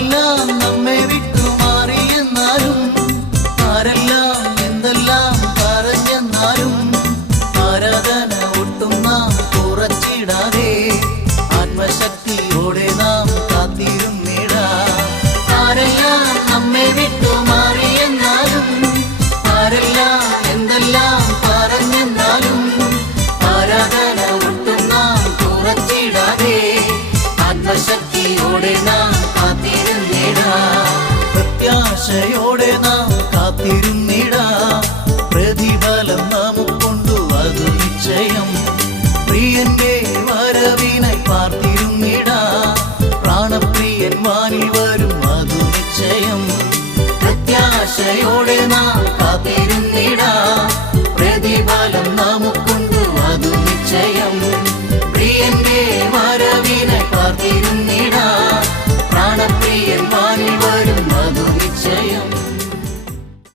ആരെല്ലാം നമ്മെ വിട്ടുമാറിയെന്നാലും ആരെല്ലാം എന്തെല്ലാം പറഞ്ഞെന്നാലും ആരാധന ഒട്ടും നാം കുറച്ചിടാതെ ആത്മശക്തിയോടെ നാം കാത്തിരുന്നിടാം. ആരെല്ലാം നമ്മെ വിട്ടുമാറിയെന്നാലും ആരെല്ലാം എന്തെല്ലാം പറഞ്ഞെന്നാലും ആരാധന ഒട്ടും നാം കുറച്ചിടാതെ ആത്മശക്തിയോടെ നാം കാത്തിരുന്നിടാം. പ്രത്യാശയോടെ നാം കാത്തിരുന്നിടാം. പ്രതിഫലം നമുക്കുണ്ടു അതു നിശ്ചയം. പ്രിയന്റെ വരവിനായി പാർത്തിരുന്നിടാം. പ്രാണപ്രിയൻ വാനിൽ